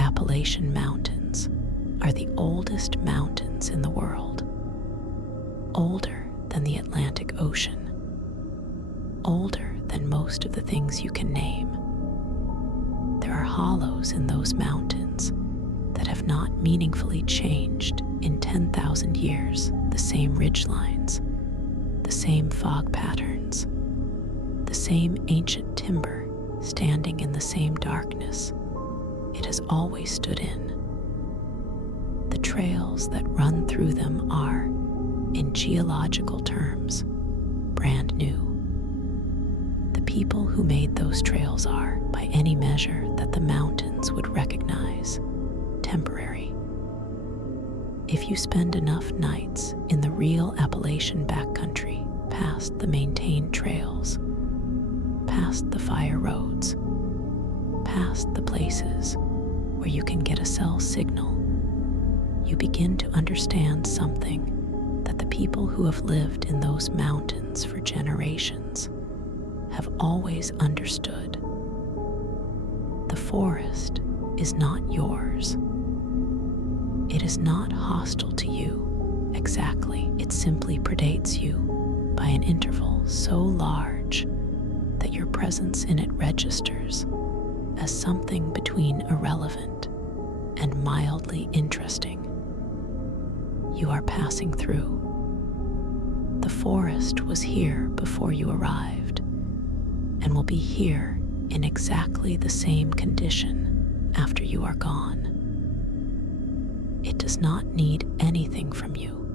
Appalachian Mountains are the oldest mountains in the world. Older than the Atlantic Ocean. Older than most of the things you can name. There are hollows in those mountains that have not meaningfully changed in 10,000 years. The same ridgelines, the same fog patterns, the same ancient timber standing in the same darkness it has always stood in. The trails that run through them are, in geological terms, brand new. The people who made those trails are, by any measure that the mountains would recognize, temporary. If you spend enough nights in the real Appalachian backcountry, past the maintained trails, past the fire roads, past the places where you can get a cell signal, you begin to understand something that the people who have lived in those mountains for generations have always understood. The forest is not yours. It is not hostile to you exactly. It simply predates you by an interval so large that your presence in it registers as something between irrelevant and mildly interesting. You are passing through. The forest was here before you arrived and will be here in exactly the same condition after you are gone. It does not need anything from you,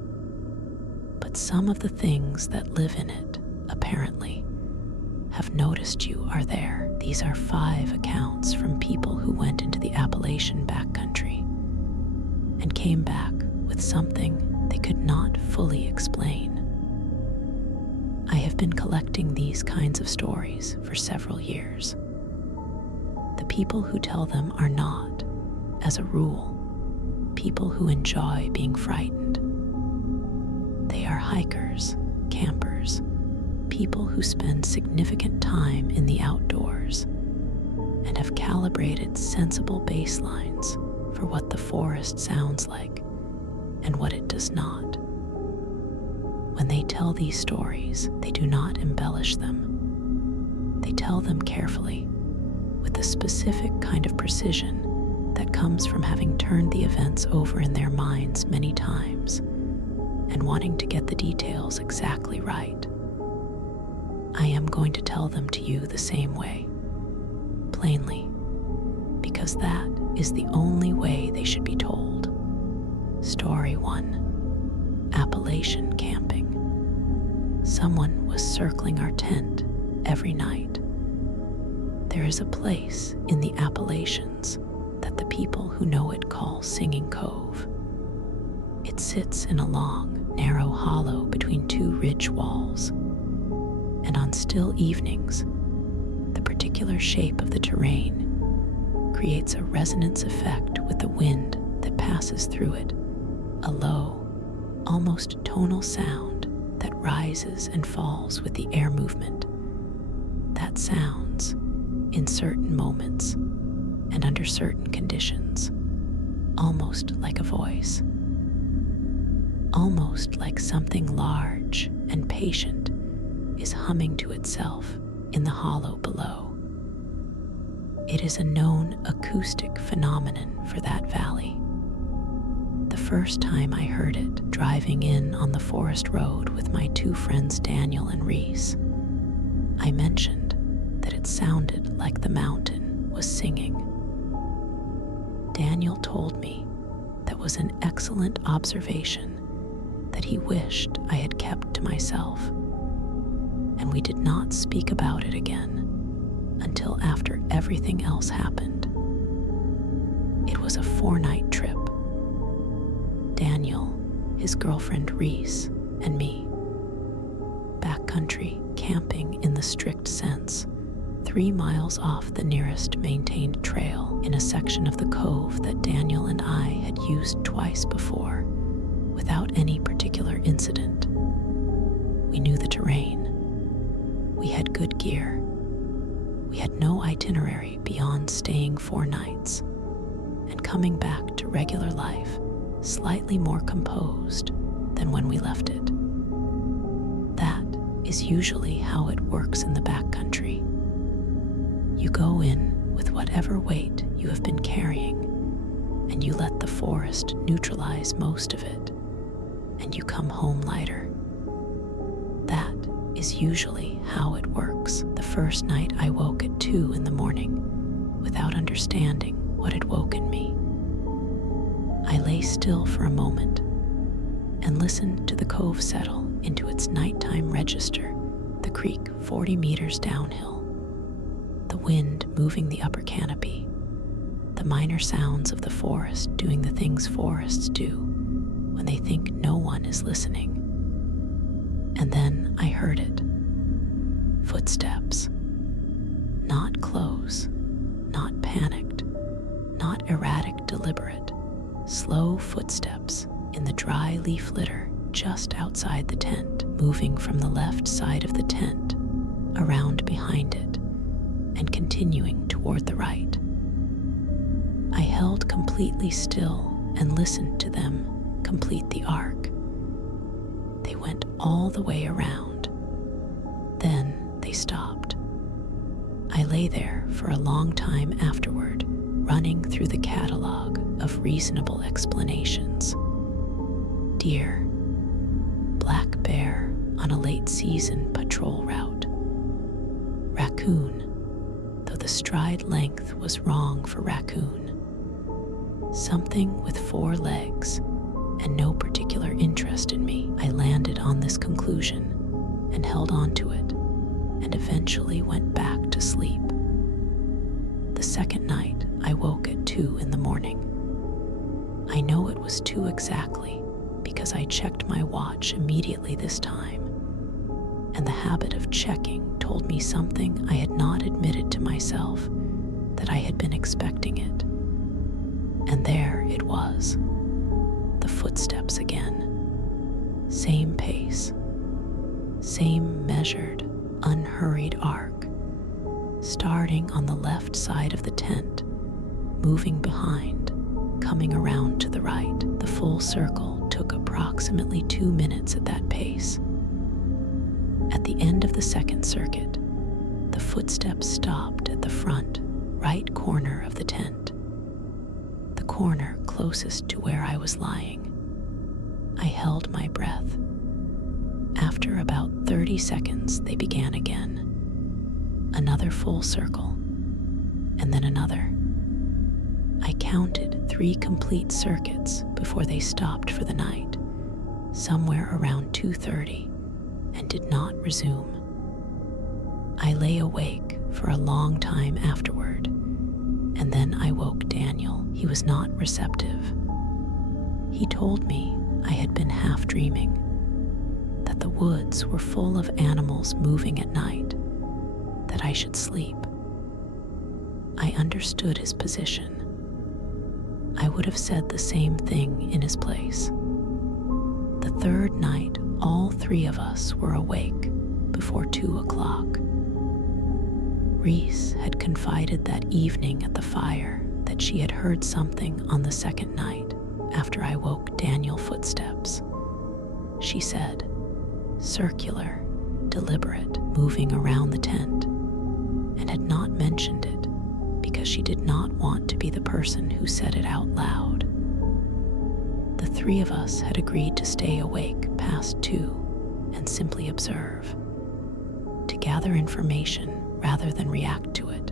but some of the things that live in it, apparently, have noticed you are there. These are 5 accounts from people who went into the Appalachian backcountry and came back with something they could not fully explain. I have been collecting these kinds of stories for several years. The people who tell them are not, as a rule, people who enjoy being frightened. They are hikers, campers, people who spend significant time in the outdoors and have calibrated sensible baselines for what the forest sounds like and what it does not. When they tell these stories, they do not embellish them. They tell them carefully, with a specific kind of precision that comes from having turned the events over in their minds many times and wanting to get the details exactly right. I am going to tell them to you the same way, plainly, because that is the only way they should be told. Story 1. Appalachian camping. Someone was circling our tent every night. There is a place in the Appalachians that the people who know it call Singing Cove. It sits in a long, narrow hollow between 2 ridge walls, and on still evenings, the particular shape of the terrain creates a resonance effect with the wind that passes through it, a low, almost tonal sound that rises and falls with the air movement, that sounds, in certain moments and under certain conditions, almost like a voice, almost like something large and patient is humming to itself in the hollow below. It is a known acoustic phenomenon for that valley. The first time I heard it driving in on the forest road with my 2 friends Daniel and Reese, I mentioned that it sounded like the mountain was singing. Daniel told me that was an excellent observation that he wished I had kept to myself, and we did not speak about it again until after everything else happened. It was a 4-night trip. Daniel, his girlfriend Reese, and me. Backcountry camping in the strict sense, 3 miles off the nearest maintained trail in a section of the cove that Daniel and I had used twice before, without any particular incident. We knew the terrain. We had good gear. We had no itinerary beyond staying 4 nights. and coming back to regular life, slightly more composed than when we left it. That is usually how it works in the backcountry. You go in with whatever weight you have been carrying, and you let the forest neutralize most of it, and you come home lighter. That is usually how it works. The first night I woke at 2 in the morning without understanding what had woken me. I lay still for a moment and listened to the cove settle into its nighttime register, the creek 40 meters downhill, the wind moving the upper canopy, the minor sounds of the forest doing the things forests do when they think no one is listening. And then I heard it. Footsteps. Not close, not panicked, not erratic, deliberate, slow footsteps in the dry leaf litter just outside the tent, moving from the left side of the tent, around behind it, and continuing toward the right. I held completely still and listened to them complete the arc. They went all the way around. Then they stopped. I lay there for a long time afterward, running through the catalog of reasonable explanations. Deer, black bear on a late season patrol route, raccoon, though the stride length was wrong for raccoon, something with 4 legs and no particular interest in me. I landed on this conclusion and held on to it, and eventually went back to sleep. The second night, I woke at 2 in the morning. I know it was 2 exactly because I checked my watch immediately this time, and the habit of checking told me something I had not admitted to myself, that I had been expecting it. And there it was, the footsteps again. Same pace, same measured, unhurried arc, starting on the left side of the tent, moving behind, coming around to the right. The full circle took approximately 2 minutes at that pace. At the end of the second circuit, the footsteps stopped at the front, right corner of the tent, the corner closest to where I was lying. I held my breath. After about 30 seconds, they began again. Another full circle, and then another. I counted 3 complete circuits before they stopped for the night, somewhere around 2:30, and did not resume. I lay awake for a long time afterward, and then I woke Daniel. He was not receptive. He told me I had been half dreaming, that the woods were full of animals moving at night, that I should sleep. I understood his position. I would have said the same thing in his place. The third night, all 3 of us were awake before 2 o'clock. Reese had confided that evening at the fire that she had heard something on the second night after I woke Daniel footsteps. She said, circular, deliberate, moving around the tent, and had not mentioned it because she did not want to be the person who said it out loud. The 3 of us had agreed to stay awake past 2 and simply observe, to gather information rather than react to it.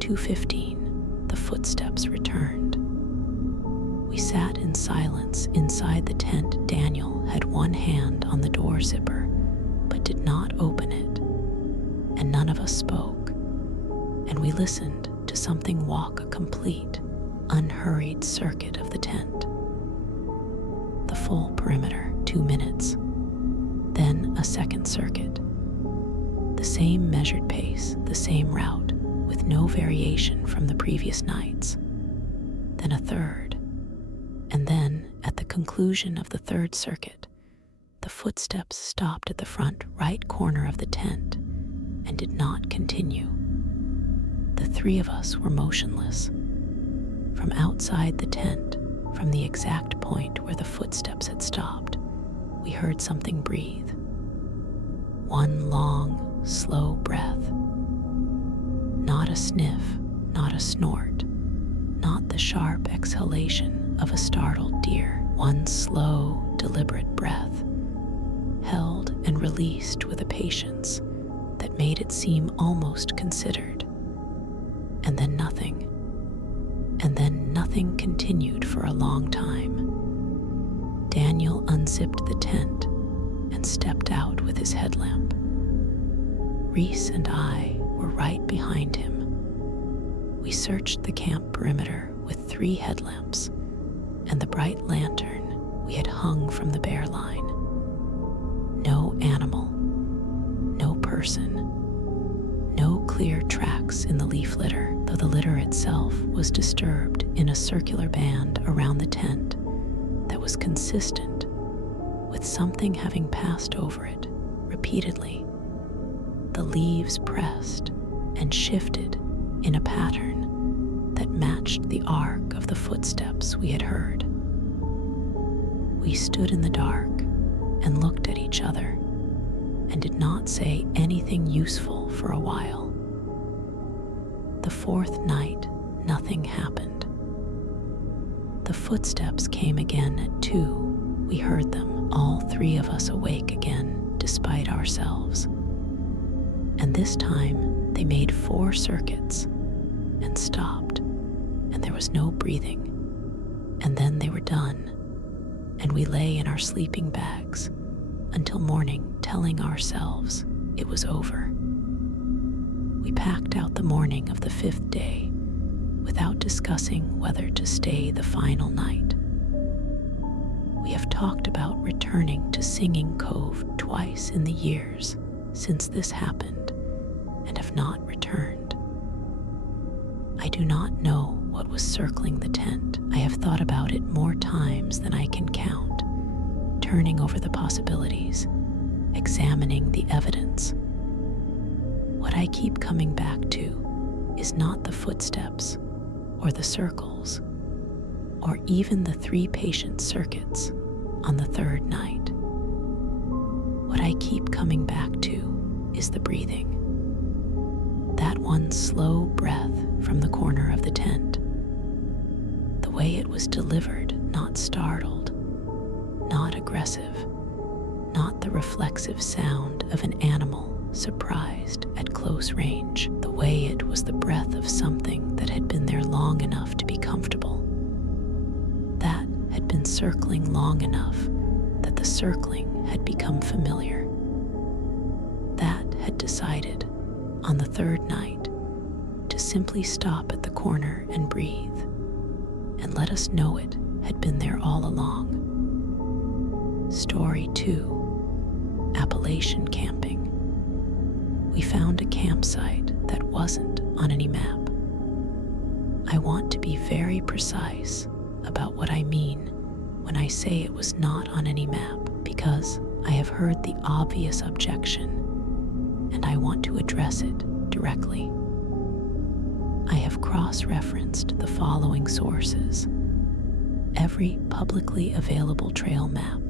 2:15, the footsteps returned. We sat in silence inside the tent. Daniel had one hand on the door zipper, but did not open it, and none of us spoke, and we listened to something walk a complete, unhurried circuit of the tent. The full perimeter, 2 minutes, then a second circuit. The same measured pace, the same route, with no variation from the previous nights. Then a third, and then, at the conclusion of the third circuit, the footsteps stopped at the front right corner of the tent and did not continue. The 3 of us were motionless. From outside the tent, from the exact point where the footsteps had stopped, we heard something breathe. One long, slow breath. Not a sniff, not a snort, not the sharp exhalation of a startled deer. One slow, deliberate breath, held and released with a patience that made it seem almost considered. And then nothing. And then nothing continued for a long time. Daniel unzipped the tent and stepped out with his headlamp. Reese and I were right behind him. We searched the camp perimeter with 3 headlamps and the bright lantern we had hung from the bear line. No animal, no person, no clear tracks in the leaf litter, though the litter itself was disturbed in a circular band around the tent that was consistent with something having passed over it repeatedly. The leaves pressed and shifted in a pattern that matched the arc of the footsteps we had heard. We stood in the dark and looked at each other and did not say anything useful for a while. The 4th night, nothing happened. The footsteps came again at 2. We heard them, all 3 of us awake again, despite ourselves. And this time, they made 4 circuits and stopped, and there was no breathing. And then they were done, and we lay in our sleeping bags until morning, telling ourselves it was over. We packed out the morning of the 5th day without discussing whether to stay the final night. We have talked about returning to Singing Cove twice in the years since this happened and have not returned. I do not know what was circling the tent. I have thought about it more times than I can count, turning over the possibilities, examining the evidence. What I keep coming back to is not the footsteps or the circles or even the 3 patient circuits on the 3rd night. What I keep coming back to is the breathing. That one slow breath from the corner of the tent. The way it was delivered, not startled, not aggressive, not the reflexive sound of an animal surprised at close range. The way it was the breath of something that had been there long enough to be comfortable. That had been circling long enough that the circling had become familiar. That had decided, on the 3rd night, to simply stop at the corner and breathe, and let us know it had been there all along. Story 2. Appalachian camping. We found a campsite that wasn't on any map. I want to be very precise about what I mean when I say it was not on any map, because I have heard the obvious objection, and I want to address it directly. I have cross-referenced the following sources: every publicly available trail map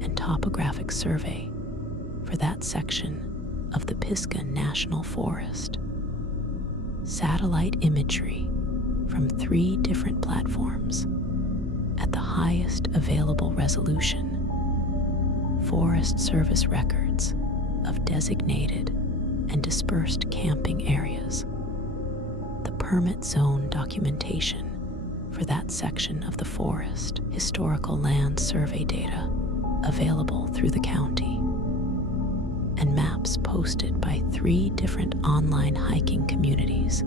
and topographic survey for that section of the Pisgah National Forest, satellite imagery from 3 different platforms at the highest available resolution, Forest Service records of designated and dispersed camping areas, the permit zone documentation for that section of the forest, historical land survey data available through the county, and maps posted by 3 different online hiking communities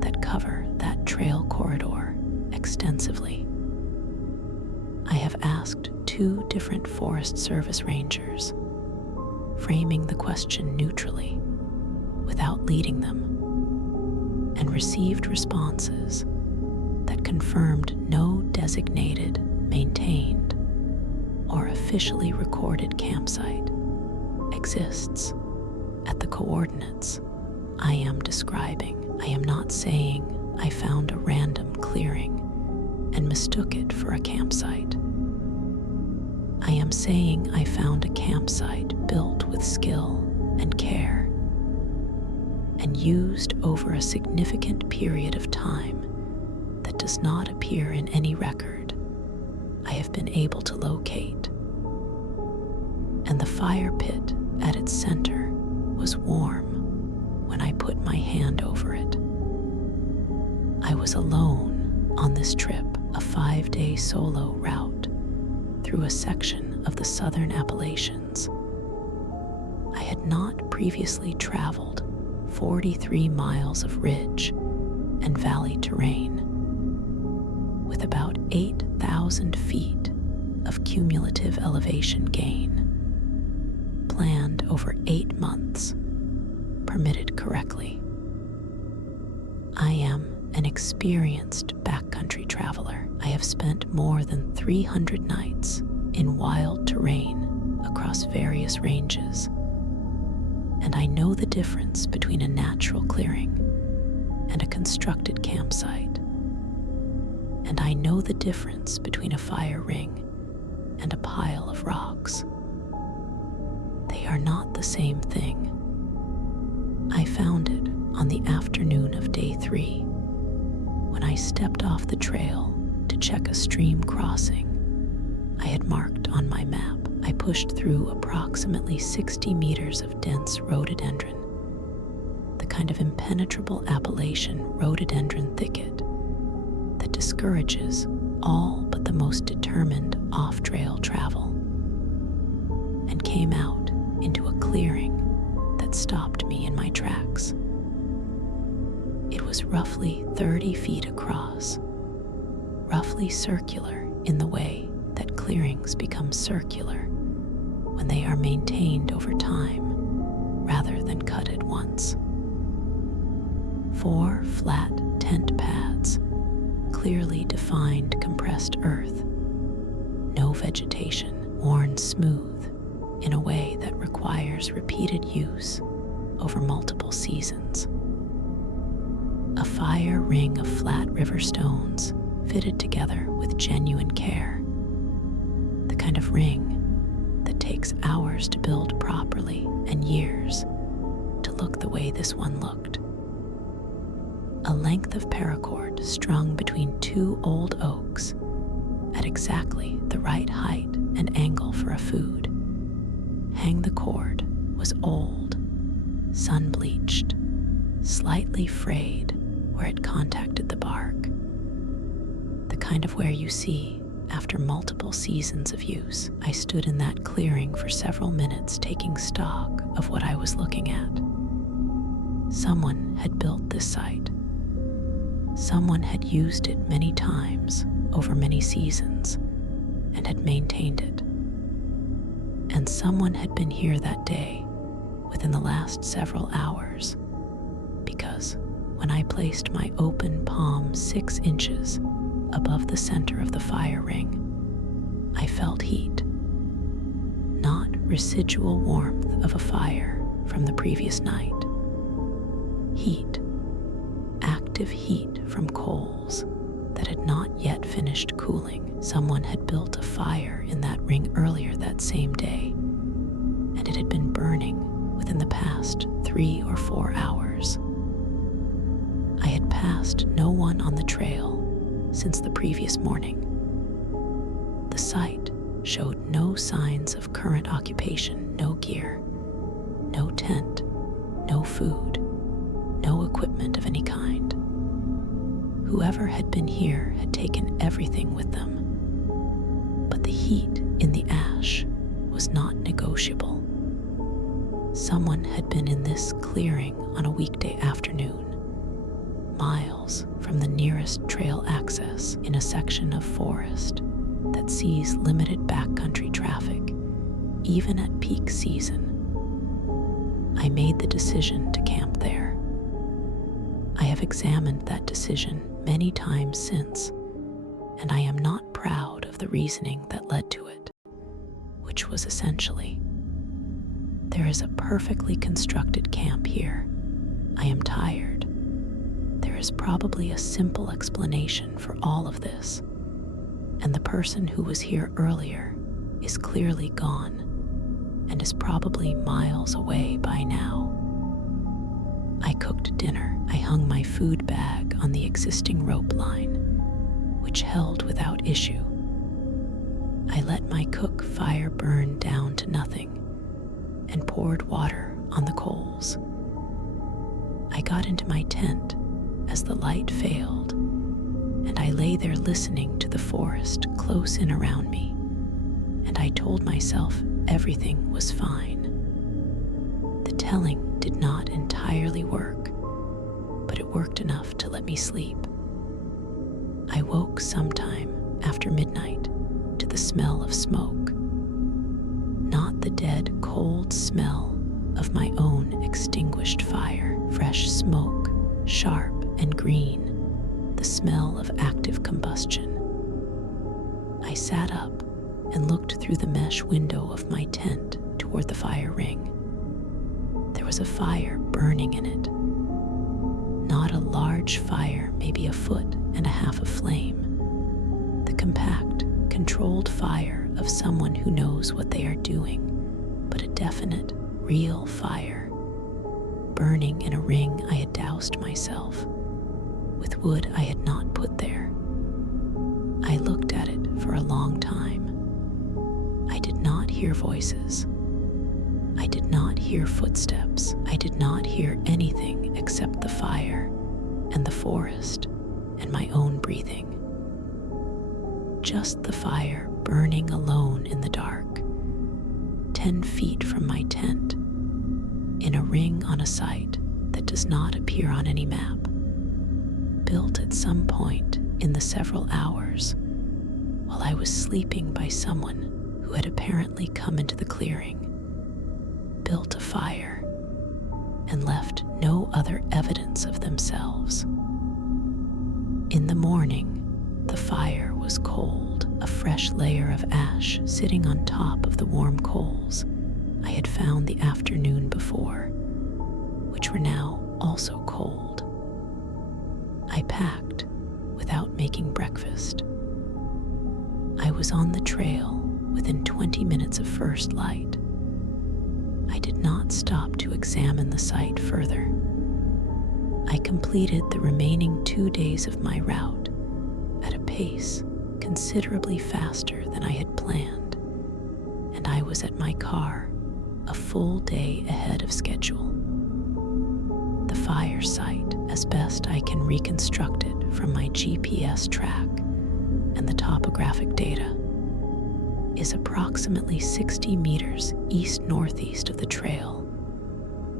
that cover that trail corridor extensively. I have asked 2 different Forest Service rangers, framing the question neutrally without leading them, and received responses that confirmed no designated, maintained, or officially recorded campsite exists at the coordinates I am describing. I am not saying I found a random clearing and mistook it for a campsite. I am saying I found a campsite built with skill and care and used over a significant period of time that does not appear in any record I have been able to locate. And the fire pit at its center was warm when I put my hand over it. I was alone on this trip, a 5-day solo route through a section of the southern Appalachians. I had not previously traveled 43 miles of ridge and valley terrain, with about 8,000 feet of cumulative elevation gain, planned over 8 months, permitted correctly. I am an experienced backcountry traveler. I have spent more than 300 nights in wild terrain across various ranges, and I know the difference between a natural clearing and a constructed campsite. And I know the difference between a fire ring and a pile of rocks. They are not the same thing. I found it on the afternoon of day 3 when I stepped off the trail to check a stream crossing I had marked on my map. I pushed through approximately 60 meters of dense rhododendron, the kind of impenetrable Appalachian rhododendron thicket that discourages all but the most determined off-trail travel, and came out into a clearing that stopped me in my tracks. It was roughly 30 feet across, roughly circular in the way that clearings become circular when they are maintained over time rather than cut at once. 4 flat tent pads, clearly defined compressed earth, no vegetation, worn smooth in a way that requires repeated use over multiple seasons. A fire ring of flat river stones fitted together with genuine care, the kind of ring that takes hours to build properly and years to look the way this one looked. A length of paracord strung between 2 old oaks at exactly the right height and angle for a food. Hang the cord was old, sun-bleached, slightly frayed where it contacted the bark, the kind of wear you see after multiple seasons of use. I stood in that clearing for several minutes taking stock of what I was looking at. Someone had built this site. Someone had used it many times over many seasons and had maintained it. And someone had been here that day within the last several hours, because when I placed my open palm 6 inches above the center of the fire ring, I felt heat, not residual warmth of a fire from the previous night. Heat, active heat from coals that had not yet finished cooling. Someone had built a fire in that ring earlier that same day, and it had been burning within the past 3 or 4 hours. I had passed no one on the trail since the previous morning. The site showed no signs of current occupation, no gear, no tent, no food, no equipment of any kind. Whoever had been here had taken everything with them. But the heat in the ash was not negotiable. Someone had been in this clearing on a weekday afternoon, miles from the nearest trail access in a section of forest that sees limited backcountry traffic, even at peak season. I made the decision to camp there. I have examined that decision many times since, and I am not proud of the reasoning that led to it, which was essentially, there is a perfectly constructed camp here. I am tired. There is probably a simple explanation for all of this, and the person who was here earlier is clearly gone and is probably miles away by now. I cooked dinner. I hung my food bag on the existing rope line, which held without issue. I let my cook fire burn down to nothing and poured water on the coals. I got into my tent as the light failed, and I lay there listening to the forest close in around me, and I told myself everything was fine. The telling did not entirely work, but it worked enough to let me sleep. I woke sometime after midnight to the smell of smoke. Not the dead, cold smell of my own extinguished fire. Fresh smoke, sharp and green, the smell of active combustion. I sat up and looked through the mesh window of my tent toward the fire ring. There was a fire burning in it. Not a large fire, maybe a foot and a half of flame. The compact, controlled fire of someone who knows what they are doing, but a definite, real fire, burning in a ring I had doused myself with wood I had not put there. I looked at it for a long time. I did not hear voices. I did not hear footsteps. I did not hear anything except the fire and the forest and my own breathing. Just the fire burning alone in the dark, 10 feet from my tent, in a ring on a site that does not appear on any map, built at some point in the several hours while I was sleeping by someone who had apparently come into the clearing, built a fire, and left no other evidence of themselves. In the morning, the fire was cold, a fresh layer of ash sitting on top of the warm coals I had found the afternoon before, which were now also cold. I packed without making breakfast. I was on the trail within 20 minutes of first light. I did not stop to examine the site further. I completed the remaining 2 days of my route at a pace considerably faster than I had planned, and I was at my car a full day ahead of schedule. The fire site, as best I can reconstruct it from my GPS track and the topographic data, is approximately 60 meters east-northeast of the trail,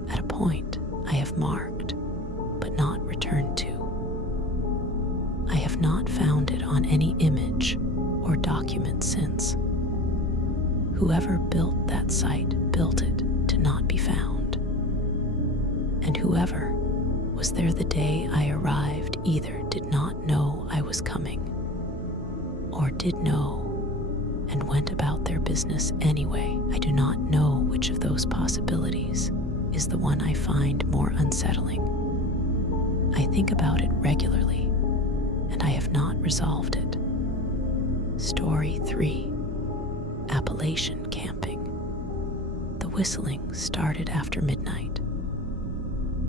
at a point I have marked but not returned to. I have not found it on any image or document since. Whoever built that site built it to not be found. And whoever was there the day I arrived either did not know I was coming, or did know and went about their business anyway. I do not know which of those possibilities is the one I find more unsettling. I think about it regularly, and I have not resolved it. Story 3. Appalachian camping. The whistling started after midnight.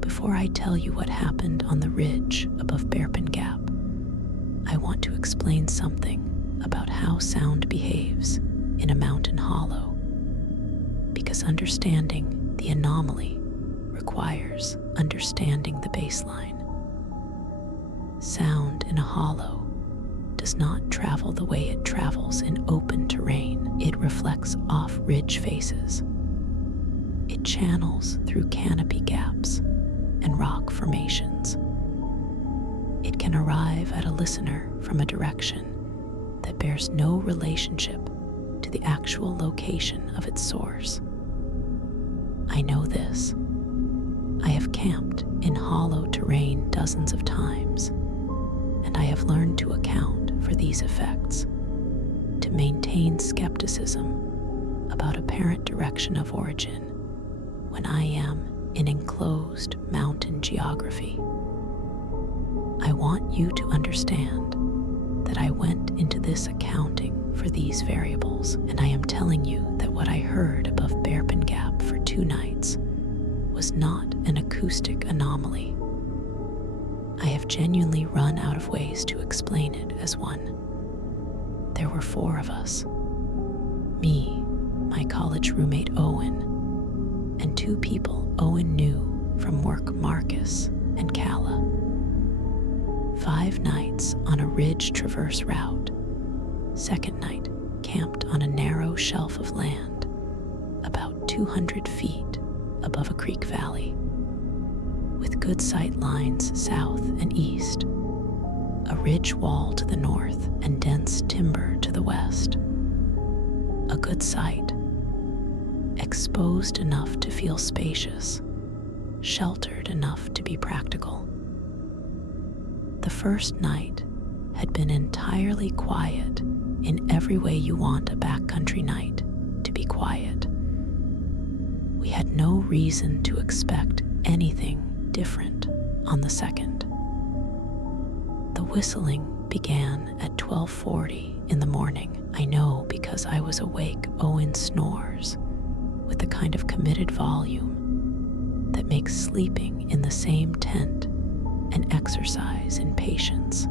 Before I tell you what happened on the ridge above Bearpin Gap, I want to explain something about how sound behaves in a mountain hollow, because understanding the anomaly requires understanding the baseline. Sound in a hollow does not travel the way it travels in open terrain. It reflects off ridge faces. It channels through canopy gaps and rock formations. It can arrive at a listener from a direction that bears no relationship to the actual location of its source. I know this. I have camped in hollow terrain dozens of times, and I have learned to account for these effects, to maintain skepticism about apparent direction of origin when I am in enclosed mountain geography. want you to understand that I went into this accounting for these variables, and I am telling you that what I heard above Bearpin Gap for 2 nights was not an acoustic anomaly. I have genuinely run out of ways to explain it as one. There were 4 of us. Me, my college roommate Owen, and 2 people Owen knew from work, Marcus and Calla. 5 nights on a ridge traverse route. Second night camped on a narrow shelf of land about 200 feet above a creek valley, with good sight lines south and east, a ridge wall to the north and dense timber to the west. A good site, exposed enough to feel spacious, sheltered enough to be practical. The first night had been entirely quiet in every way you want a backcountry night to be quiet. We had no reason to expect anything different on the second. The whistling began at 12:40 in the morning. I know because I was awake. Owen snores with the kind of committed volume that makes sleeping in the same tent an exercise in patience.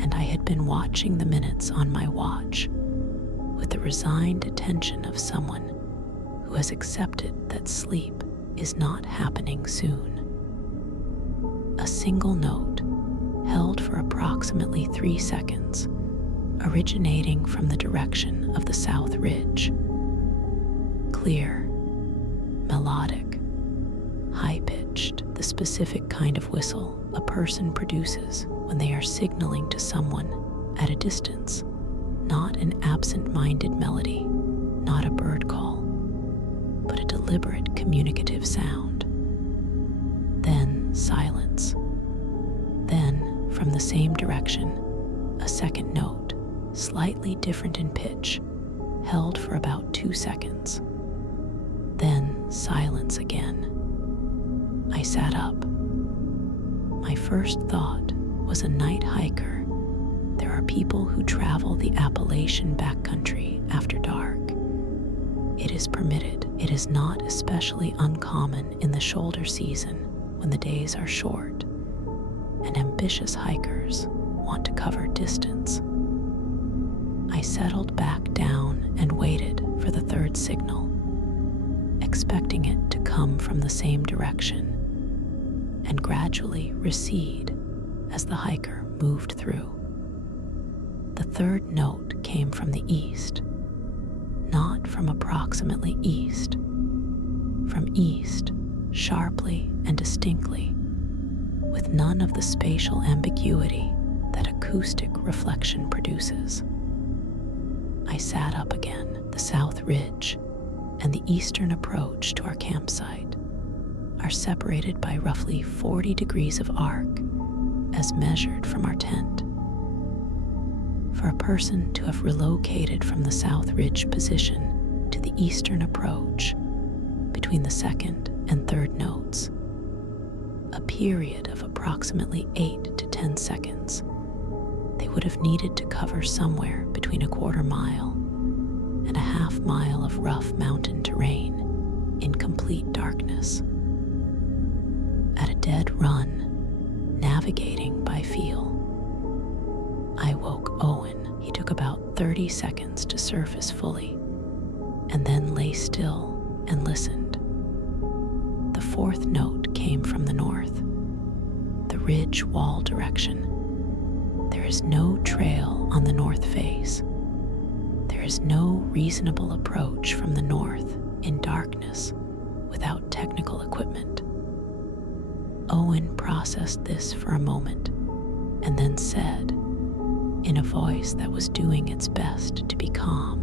And I had been watching the minutes on my watch with the resigned attention of someone who has accepted that sleep is not happening soon. A single note, held for approximately 3 seconds, originating from the direction of the South Ridge. Clear, melodic, high-pitched, the specific kind of whistle a person produces when they are signaling to someone at a distance, not an absent-minded melody, not a bird call, but a deliberate communicative sound. Then silence. Then, from the same direction, a second note, slightly different in pitch, held for about 2 seconds. Then silence again. I sat up. My first thought was a night hiker. There are people who travel the Appalachian backcountry after dark. It is permitted. It is not especially uncommon in the shoulder season when the days are short and ambitious hikers want to cover distance. I settled back down and waited for the third signal, expecting it to come from the same direction and gradually recede as the hiker moved through. The third note came from the east, not from approximately east, from east, sharply and distinctly, with none of the spatial ambiguity that acoustic reflection produces. I sat up again. The South Ridge and the eastern approach to our campsite are separated by roughly 40 degrees of arc as measured from our tent. For a person to have relocated from the South Ridge position to the eastern approach between the second and third notes, a period of approximately 8 to 10 seconds, they would have needed to cover somewhere between a 1/4 mile and a 1/2 mile of rough mountain terrain in complete darkness. At a dead run, navigating by feel, I woke Owen. He took about 30 seconds to surface fully, and then lay still and listened. The fourth note came from the north, the ridge wall direction. There is no trail on the north face. There is no reasonable approach from the north in darkness without technical equipment. Owen processed this for a moment and then said, in a voice that was doing its best to be calm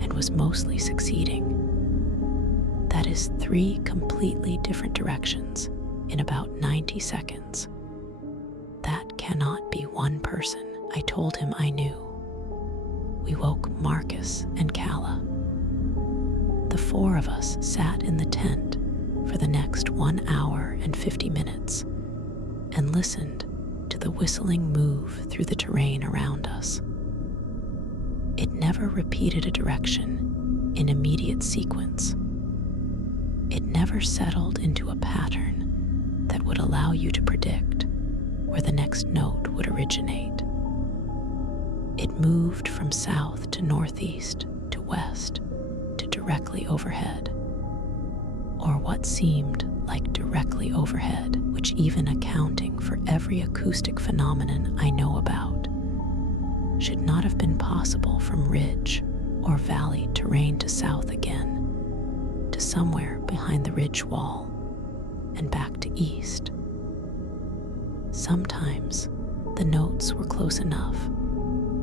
and was mostly succeeding, "That is 3 completely different directions in about 90 seconds. That cannot be one person." I told him I knew. We woke Marcus and Calla. The 4 of us sat in the tent for the next 1 hour and 50 minutes and listened the whistling move through the terrain around us. It never repeated a direction in immediate sequence. It never settled into a pattern that would allow you to predict where the next note would originate. It moved from south to northeast to west to directly overhead, or what seemed like directly overhead, which, even accounting for every acoustic phenomenon I know about, should not have been possible from ridge or valley terrain to south again, to somewhere behind the ridge wall and back to east. Sometimes the notes were close enough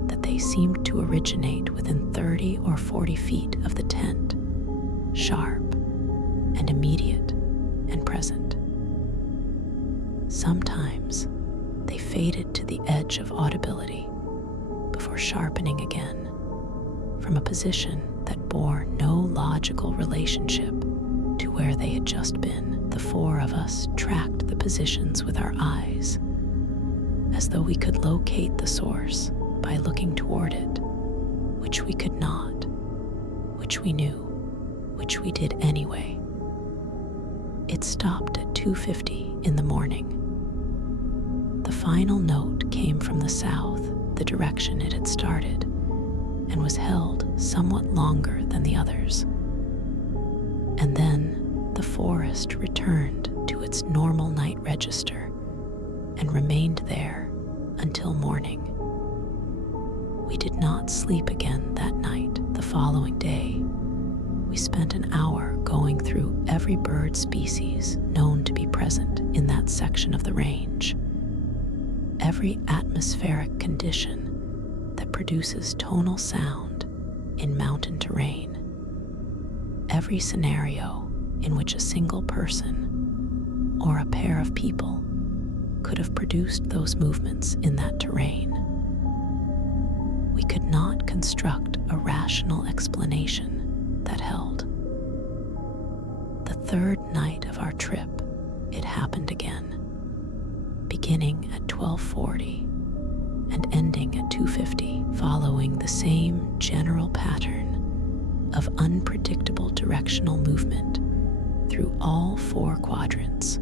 that they seemed to originate within 30 or 40 feet of the tent, sharp and immediate and present. Sometimes they faded to the edge of audibility before sharpening again from a position that bore no logical relationship to where they had just been. The four of us tracked the positions with our eyes, as though we could locate the source by looking toward it, which we could not, which we knew, which we did anyway. It stopped at 2:50 in the morning. The final note came from the south, the direction it had started, and was held somewhat longer than the others. And then the forest returned to its normal night register and remained there until morning. We did not sleep again that night. The following day, we spent an hour going through every bird species known to be present in that section of the range, every atmospheric condition that produces tonal sound in mountain terrain, every scenario in which a single person or a pair of people could have produced those movements in that terrain. We could not construct a rational explanation that held. The third night of our trip, it happened again, beginning at 12:40 and ending at 2:50, following the same general pattern of unpredictable directional movement through all four quadrants.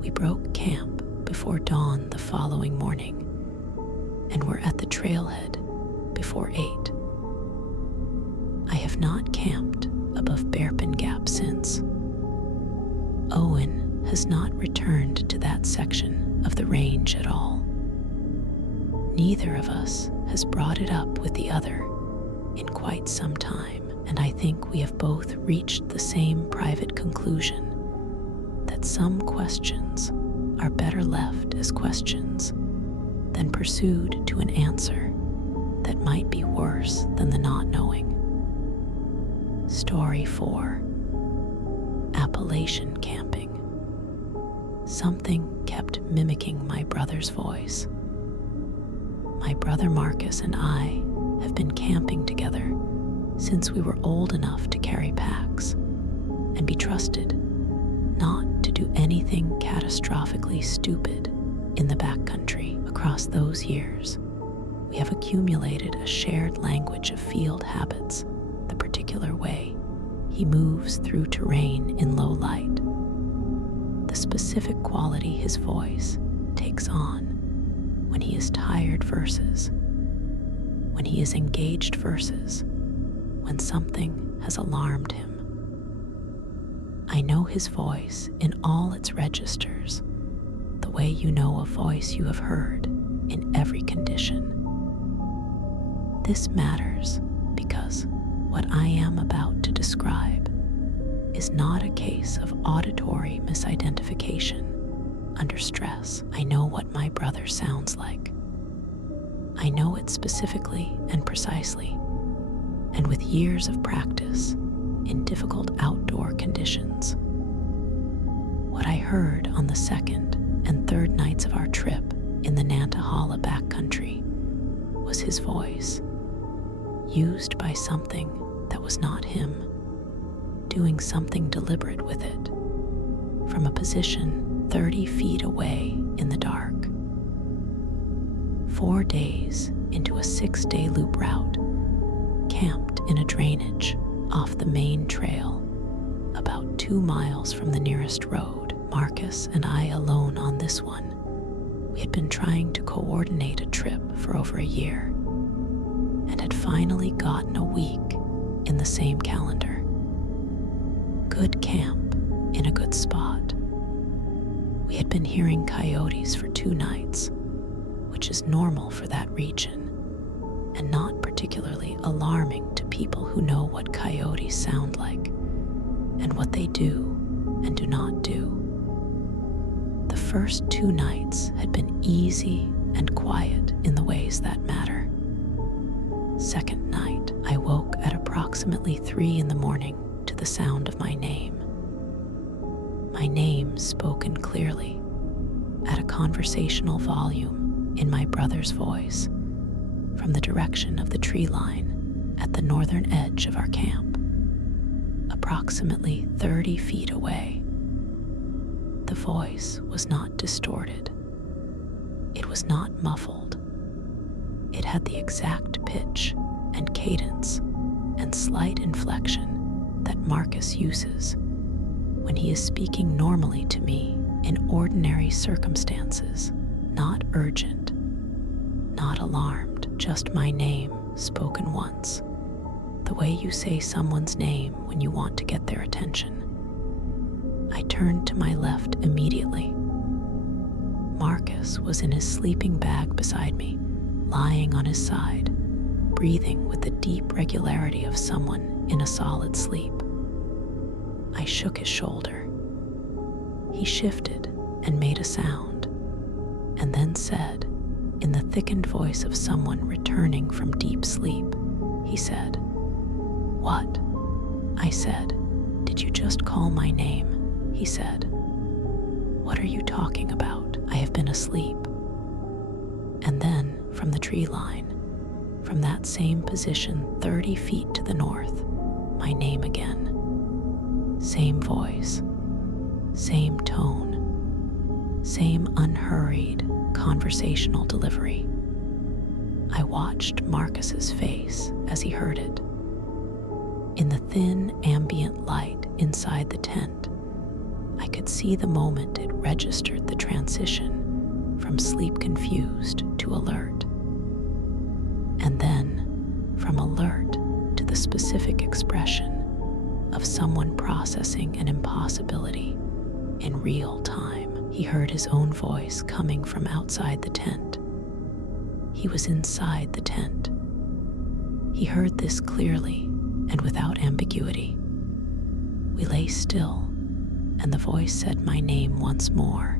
We broke camp before dawn the following morning and were at the trailhead before 8. I have not camped above Bearpin Gap since. Owen has not returned to that section of the range at all. Neither of us has brought it up with the other in quite some time, and I think we have both reached the same private conclusion that some questions are better left as questions than pursued to an answer that might be worse than the not knowing. Story 4. Appalachian camping. Something kept mimicking my brother's voice. My brother Marcus and I have been camping together since we were old enough to carry packs and be trusted not to do anything catastrophically stupid in the backcountry. Across those years, we have accumulated a shared language of field habits, the particular way he moves through terrain in low light, the specific quality his voice takes on when he is tired versus when he is engaged versus when something has alarmed him. I know his voice in all its registers, the way you know a voice you have heard in every condition. This matters because what I am about to describe is not a case of auditory misidentification under stress. I know what my brother sounds like. I know it specifically and precisely, and with years of practice in difficult outdoor conditions. What I heard on the second and third nights of our trip in the Nantahala backcountry was his voice, used by something that was not him, doing something deliberate with it, from a position 30 feet away in the dark. 4 days into a 6-day loop route, camped in a drainage off the main trail, about 2 miles from the nearest road. Marcus and I alone on this one. We had been trying to coordinate a trip for over a year and had finally gotten a week in the same calendar. Good camp in a good spot. We had been hearing coyotes for 2 nights, which is normal for that region and not particularly alarming to people who know what coyotes sound like and what they do and do not do. The first 2 nights had been easy and quiet in the ways that matter. Second night, I woke at approximately 3 in the morning to the sound of my name. My name spoken clearly, at a conversational volume in my brother's voice, from the direction of the tree line at the northern edge of our camp, approximately 30 feet away. The voice was not distorted. It was not muffled. It had the exact pitch and cadence and slight inflection that Marcus uses when he is speaking normally to me in ordinary circumstances, not urgent, not alarmed, just my name spoken once, the way you say someone's name when you want to get their attention. I turned to my left immediately. Marcus was in his sleeping bag beside me, lying on his side, breathing with the deep regularity of someone in a solid sleep. I shook his shoulder. He shifted and made a sound, and then said, in the thickened voice of someone returning from deep sleep, he said, "What?" I said, "Did you just call my name?" He said, "What are you talking about? I have been asleep." And then, from the tree line, from that same position 30 feet to the north, my name again. Same voice, same tone, same unhurried, conversational delivery. I watched Marcus's face as he heard it. In the thin ambient light inside the tent, I could see the moment it registered the transition from sleep confused to alert. And then, from alert to the specific expression of someone processing an impossibility in real time. He heard his own voice coming from outside the tent. He was inside the tent. He heard this clearly and without ambiguity. We lay still, and the voice said my name once more,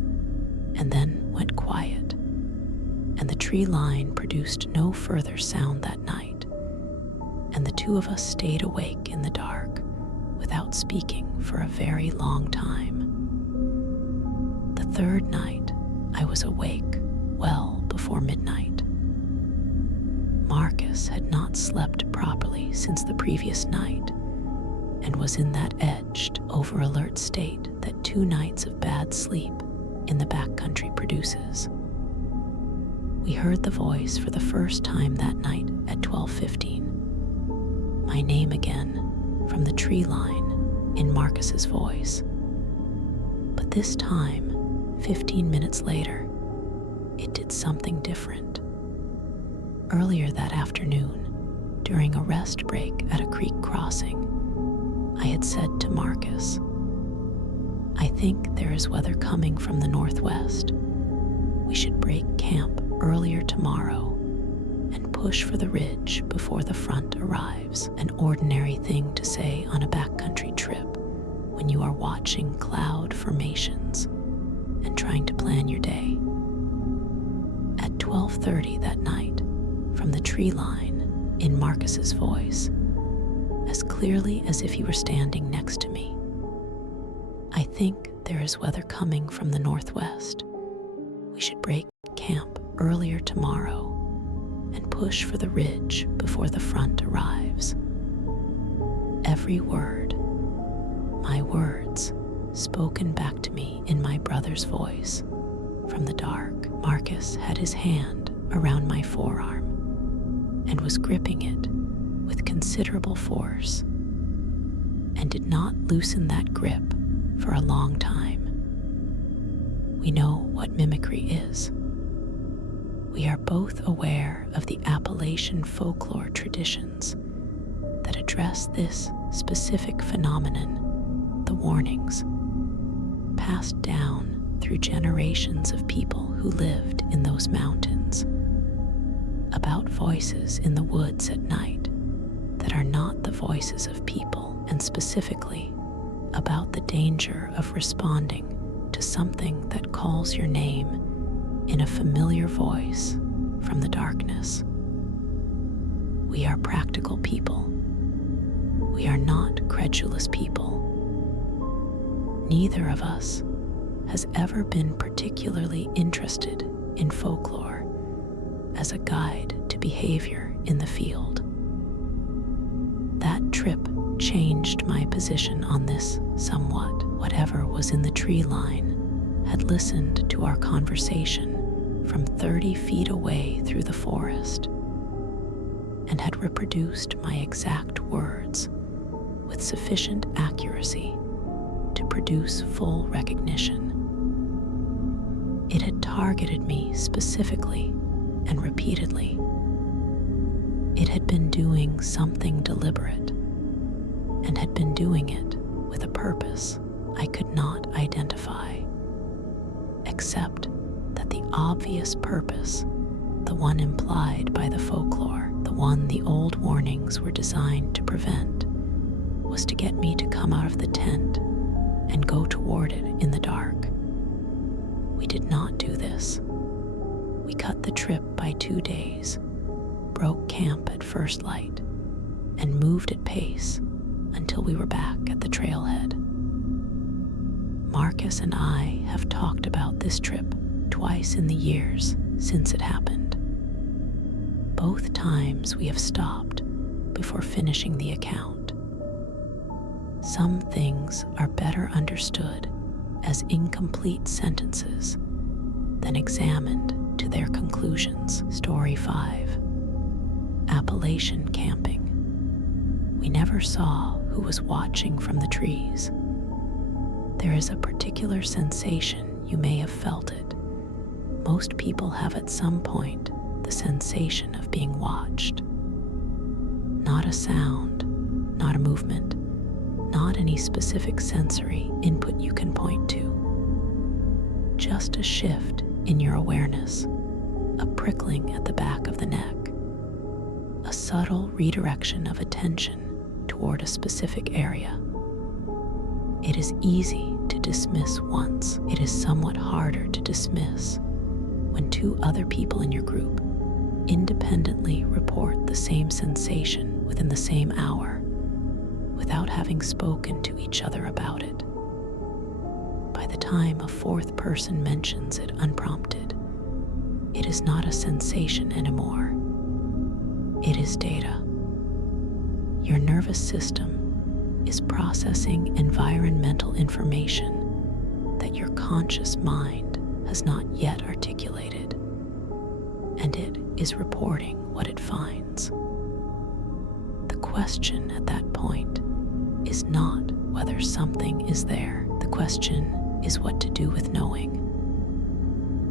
and then went quiet, and the tree line produced no further sound that night, and the 2 of us stayed awake in the dark without speaking for a very long time. The 3rd night, I was awake well before midnight. Marcus had not slept properly since the previous night, and was in that edged, over-alert state that 2 nights of bad sleep in the backcountry produces. We heard the voice for the first time that night at 12:15. My name again, from the tree line, in Marcus's voice. But this time, 15 minutes later, it did something different. Earlier that afternoon, during a rest break at a creek crossing, I had said to Marcus, "I think there is weather coming from the northwest. We should break camp earlier tomorrow and push for the ridge before the front arrives." An ordinary thing to say on a backcountry trip when you are watching cloud formations and trying to plan your day. At 12:30 that night, from the tree line, in Marcus's voice, as clearly as if he were standing next to me, "I think there is weather coming from the northwest. We should break camp earlier tomorrow and push for the ridge before the front arrives." Every word, my words, spoken back to me in my brother's voice from the dark. Marcus had his hand around my forearm and was gripping it with considerable force, and did not loosen that grip for a long time. We know what mimicry is. We are both aware of the Appalachian folklore traditions that address this specific phenomenon, the warnings, passed down through generations of people who lived in those mountains, about voices in the woods at night that are not the voices of people, and specifically about the danger of responding to something that calls your name in a familiar voice from the darkness. We are practical people. We are not credulous people. Neither of us has ever been particularly interested in folklore as a guide to behavior in the field. That trip changed my position on this somewhat. Whatever was in the tree line had listened to our conversation from 30 feet away through the forest and had reproduced my exact words with sufficient accuracy to produce full recognition. It had targeted me specifically and repeatedly. It had been doing something deliberate and had been doing it with a purpose I could not identify, except that the obvious purpose, the one implied by the folklore, the one the old warnings were designed to prevent, was to get me to come out of the tent and go toward it in the dark. We did not do this. We cut the trip by 2 days, broke camp at first light, and moved at pace until we were back at the trailhead. Marcus and I have talked about this trip twice in the years since it happened. Both times we have stopped before finishing the account. Some things are better understood as incomplete sentences than examined to their conclusions. Story 5. Appalachian camping. We never saw who was watching from the trees. There is a particular sensation, you may have felt it. Most people have at some point the sensation of being watched. Not a sound, not a movement, not any specific sensory input you can point to. Just a shift in your awareness, a prickling at the back of the neck, a subtle redirection of attention toward a specific area. It is easy to dismiss once. It is somewhat harder to dismiss when 2 other people in your group independently report the same sensation within the same hour without having spoken to each other about it. By the time a 4th person mentions it unprompted, it is not a sensation anymore. It is data. Your nervous system is processing environmental information that your conscious mind has not yet articulated, and it is reporting what it finds. The question at that point is not whether something is there. The question is what to do with knowing.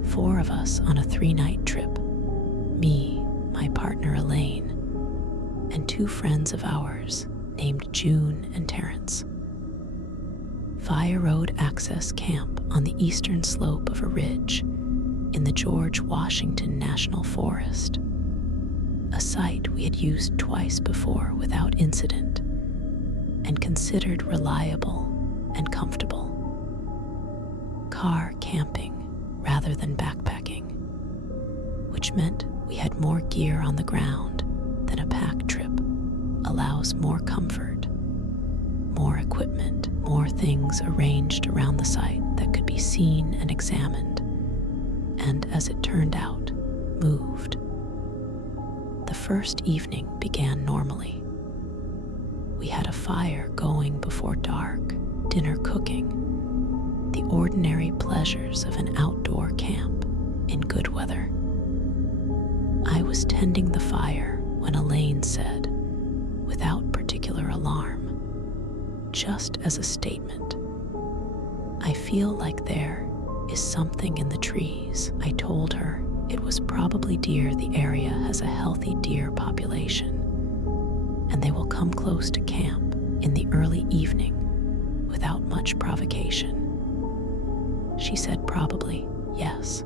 4 of us on a 3-night trip, me, my partner Elaine, and 2 friends of ours named June and Terrence. Fire Road Access Camp on the eastern slope of a ridge in the George Washington National Forest, a site we had used twice before without incident and considered reliable and comfortable. Car camping rather than backpacking, which meant we had more gear on the ground than a pack trip allows more comfort, more equipment, more things arranged around the site that could be seen and examined, and as it turned out, moved. The first evening began normally. We had a fire going before dark, dinner cooking, the ordinary pleasures of an outdoor camp in good weather. I was tending the fire when Elaine said, without particular alarm, just as a statement, "I feel like there is something in the trees." I told her it was probably deer. The area has a healthy deer population, and they will come close to camp in the early evening without much provocation. She said probably yes.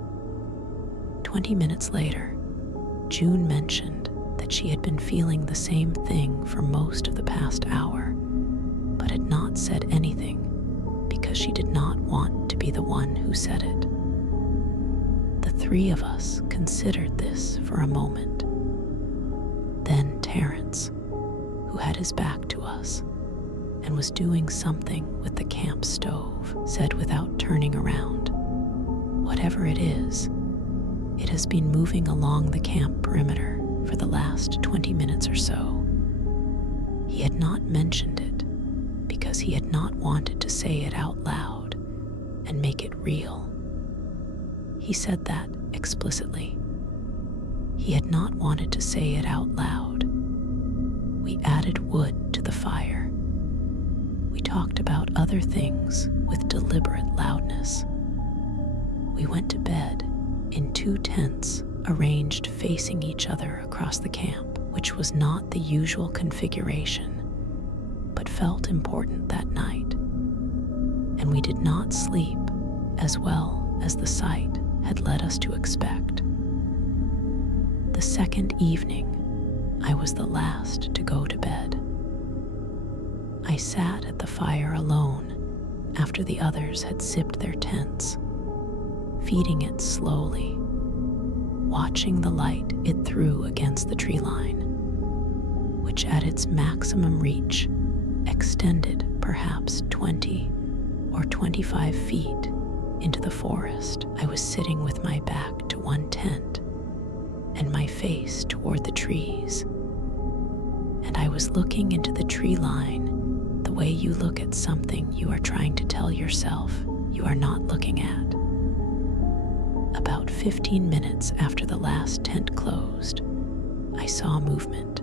20 minutes later, June mentioned that she had been feeling the same thing for most of the past hour, but had not said anything because she did not want to be the one who said it. The three of us considered this for a moment. Then Terrence, who had his back to us and was doing something with the camp stove, said without turning around, "Whatever it is, it has been moving along the camp perimeter for the last 20 minutes or so." He had not mentioned it because he had not wanted to say it out loud and make it real. He said that explicitly. He had not wanted to say it out loud. We added wood to the fire. We talked about other things with deliberate loudness. We went to bed in 2 tents arranged facing each other across the camp, which was not the usual configuration, but felt important that night. And we did not sleep as well as the sight had led us to expect. The second evening, I was the last to go to bed. I sat at the fire alone after the others had zipped their tents, feeding it slowly, watching the light it threw against the tree line, which at its maximum reach extended perhaps 20 or 25 feet into the forest. I was sitting with my back to one tent and my face toward the trees, and I was looking into the tree line the way you look at something you are trying to tell yourself you are not looking at. About 15 minutes after the last tent closed, I saw movement.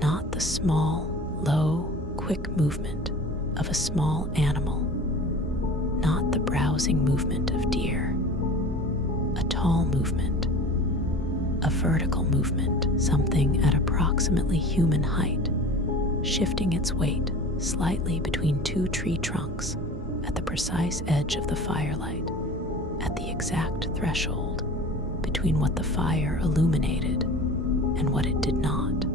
Not the small, low, quick movement of a small animal, not the browsing movement of deer. A tall movement, a vertical movement, something at approximately human height, shifting its weight slightly between 2 tree trunks at the precise edge of the firelight, at the exact threshold between what the fire illuminated and what it did not.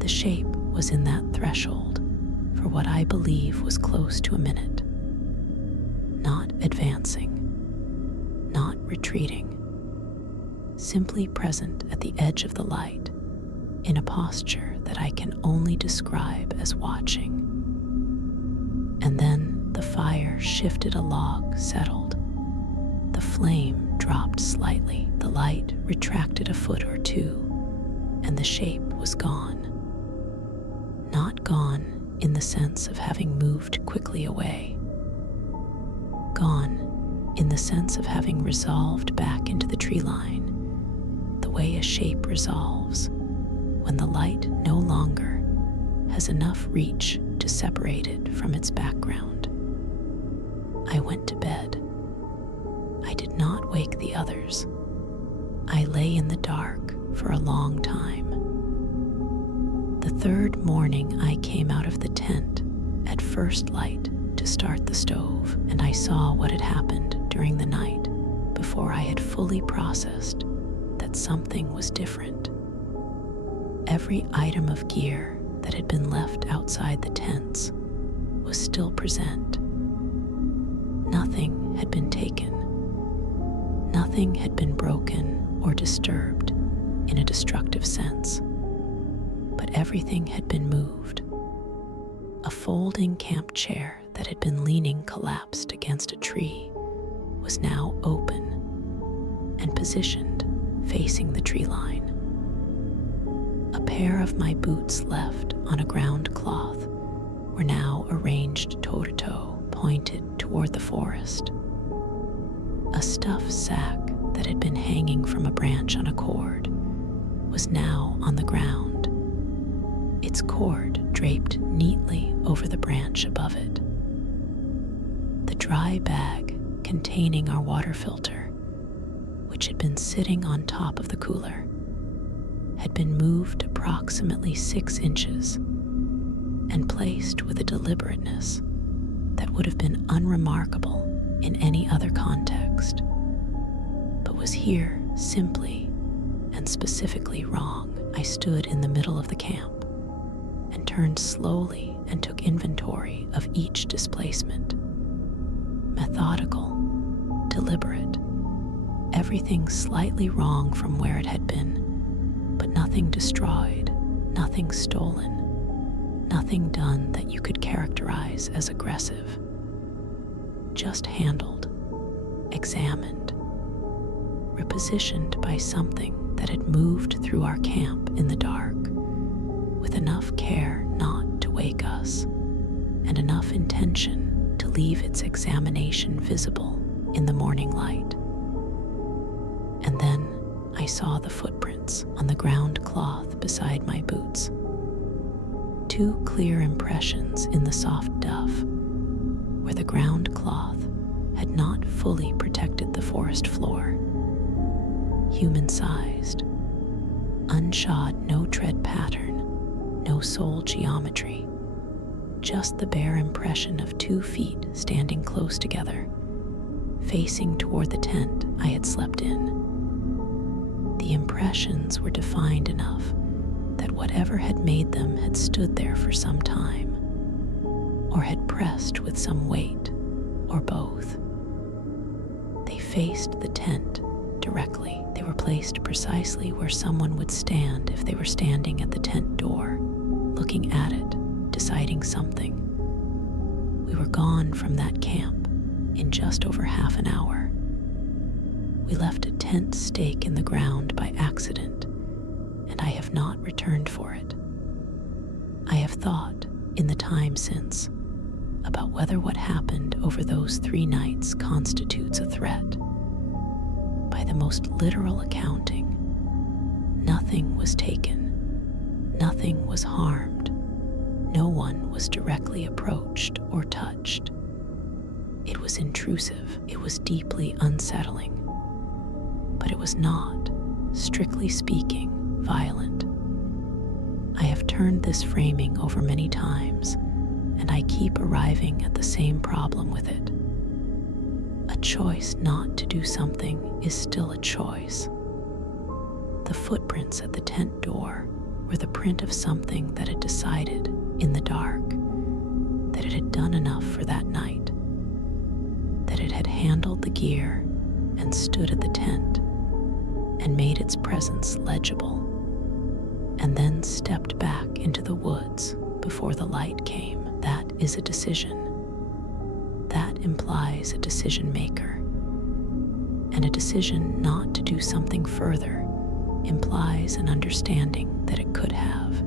The shape was in that threshold for what I believe was close to a minute, not advancing, not retreating, simply present at the edge of the light in a posture that I can only describe as watching. And then the fire shifted, a log settled. The flame dropped slightly, the light retracted a foot or two, and the shape was gone. Not gone in the sense of having moved quickly away. Gone in the sense of having resolved back into the tree line, the way a shape resolves when the light no longer has enough reach to separate it from its background. I went to bed. I did not wake the others. I lay in the dark for a long time. The third morning, I came out of the tent at first light to start the stove, and I saw what had happened during the night before I had fully processed that something was different. Every item of gear that had been left outside the tents was still present. Nothing had been taken. Nothing had been broken or disturbed in a destructive sense, but everything had been moved. A folding camp chair that had been leaning collapsed against a tree was now open and positioned facing the tree line. A pair of my boots left on a ground cloth were now arranged toe-to-toe, pointed toward the forest. A stuffed sack that had been hanging from a branch on a cord was now on the ground, its cord draped neatly over the branch above it. The dry bag containing our water filter, which had been sitting on top of the cooler, had been moved approximately 6 inches and placed with a deliberateness that would have been unremarkable in any other context, but was here simply and specifically wrong. I stood in the middle of the camp and turned slowly and took inventory of each displacement. Methodical, deliberate, everything slightly wrong from where it had been, but nothing destroyed, nothing stolen, nothing done that you could characterize as aggressive. Just handled, examined, repositioned by something that had moved through our camp in the dark, with enough care not to wake us, and enough intention to leave its examination visible in the morning light. And then I saw the footprints on the ground cloth beside my boots. 2 clear impressions in the soft duff, where the ground cloth had not fully protected the forest floor. Human-sized, unshod, no-tread pattern, no sole geometry, just the bare impression of 2 feet standing close together, facing toward the tent I had slept in. The impressions were defined enough that whatever had made them had stood there for some time, or had pressed with some weight, or both. They faced the tent directly. They were placed precisely where someone would stand if they were standing at the tent door, looking at it, deciding something. We were gone from that camp in just over half an hour. We left a tent stake in the ground by accident, and I have not returned for it. I have thought, in the time since, about whether what happened over those 3 nights constitutes a threat. By the most literal accounting, nothing was taken, nothing was harmed, no one was directly approached or touched. It was intrusive, it was deeply unsettling, but it was not, strictly speaking, violent. I have turned this framing over many times, and I keep arriving at the same problem with it. A choice not to do something is still a choice. The footprints at the tent door were the print of something that had decided, in the dark, that it had done enough for that night, that it had handled the gear and stood at the tent and made its presence legible, and then stepped back into the woods before the light came. That is a decision. That implies a decision maker. And a decision not to do something further implies an understanding that it could have,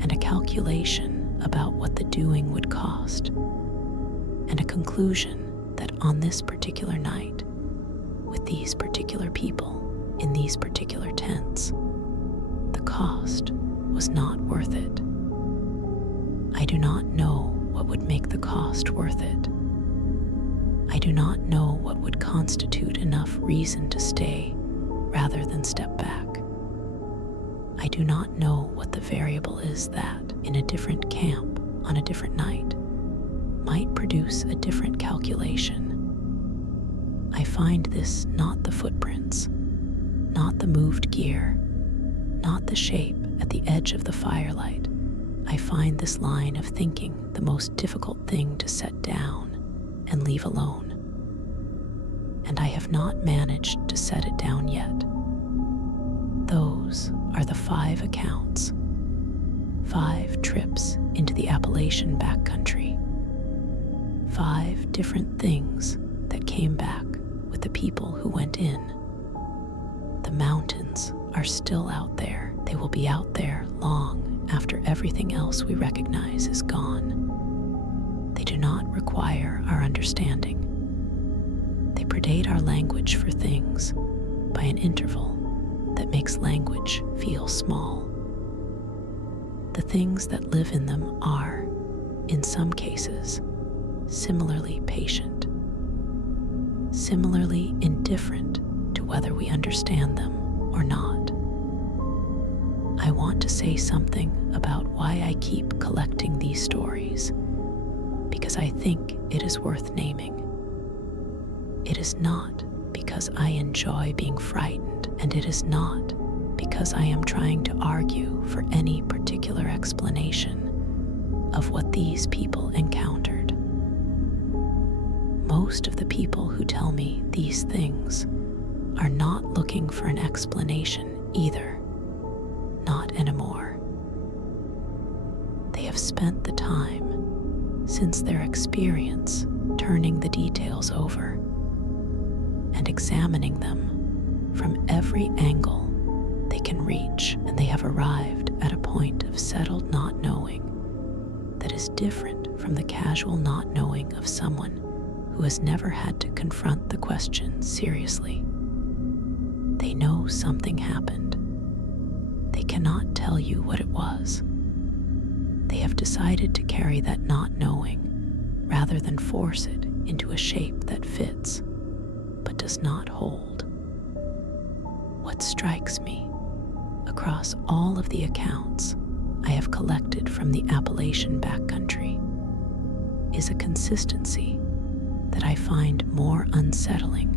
and a calculation about what the doing would cost, and a conclusion that on this particular night, with these particular people, in these particular tents, the cost was not worth it. I do not know what would make the cost worth it. I do not know what would constitute enough reason to stay rather than step back. I do not know what the variable is that, in a different camp on a different night, might produce a different calculation. I find this not the footprints, not the moved gear, not the shape at the edge of the firelight. I find this line of thinking the most difficult thing to set down and leave alone. And I have not managed to set it down yet. Those are the 5 accounts, 5 trips into the Appalachian backcountry, 5 different things that came back with the people who went in. The mountains are still out there. They will be out there long after everything else we recognize is gone. They do not require our understanding. They predate our language for things by an interval that makes language feel small. The things that live in them are, in some cases, similarly patient, similarly indifferent to whether we understand them or not. I want to say something about why I keep collecting these stories, because I think it is worth naming. It is not because I enjoy being frightened, and it is not because I am trying to argue for any particular explanation of what these people encountered. Most of the people who tell me these things are not looking for an explanation either. Not anymore. They have spent the time since their experience turning the details over and examining them from every angle they can reach, and they have arrived at a point of settled not knowing that is different from the casual not knowing of someone who has never had to confront the question seriously. They know something happened. They cannot tell you what it was. They have decided to carry that not knowing rather than force it into a shape that fits but does not hold. What strikes me across all of the accounts I have collected from the Appalachian Backcountry is a consistency that I find more unsettling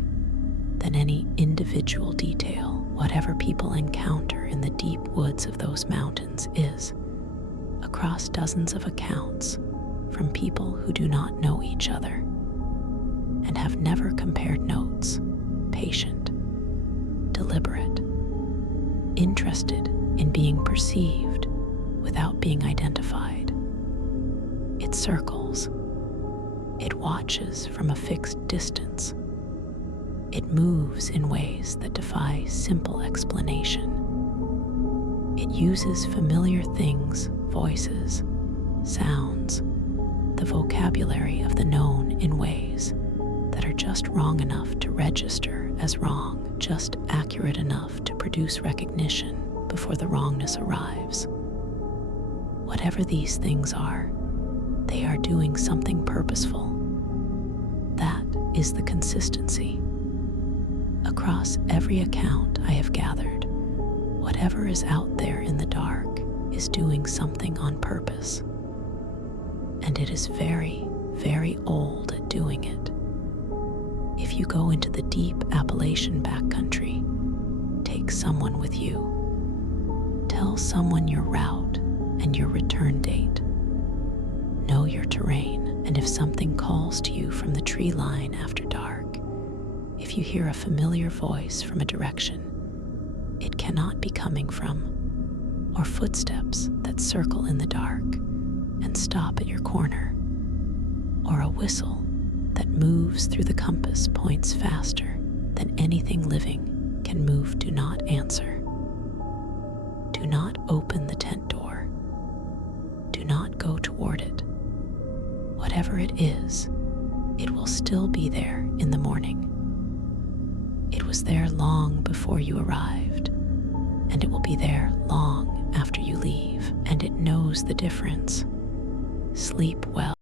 than any individual detail. Whatever people encounter in the deep woods of those mountains is, across dozens of accounts from people who do not know each other and have never compared notes, patient, deliberate, interested in being perceived without being identified. It circles. It watches from a fixed distance. It moves in ways that defy simple explanation. It uses familiar things, voices, sounds, the vocabulary of the known in ways that are just wrong enough to register as wrong, just accurate enough to produce recognition before the wrongness arrives. Whatever these things are, they are doing something purposeful. That is the consistency. Across every account I have gathered, whatever is out there in the dark is doing something on purpose. And it is very, very old at doing it. If you go into the deep Appalachian backcountry, take someone with you. Tell someone your route and your return date. Know your terrain, and if something calls to you from the tree line after dark, if you hear a familiar voice from a direction it cannot be coming from, or footsteps that circle in the dark and stop at your corner, or a whistle that moves through the compass points faster than anything living can move, do not answer. Do not open the tent door. Do not go toward it. Whatever it is, it will still be there in the morning. It was there long before you arrived, and it will be there long after you leave, and it knows the difference. Sleep well.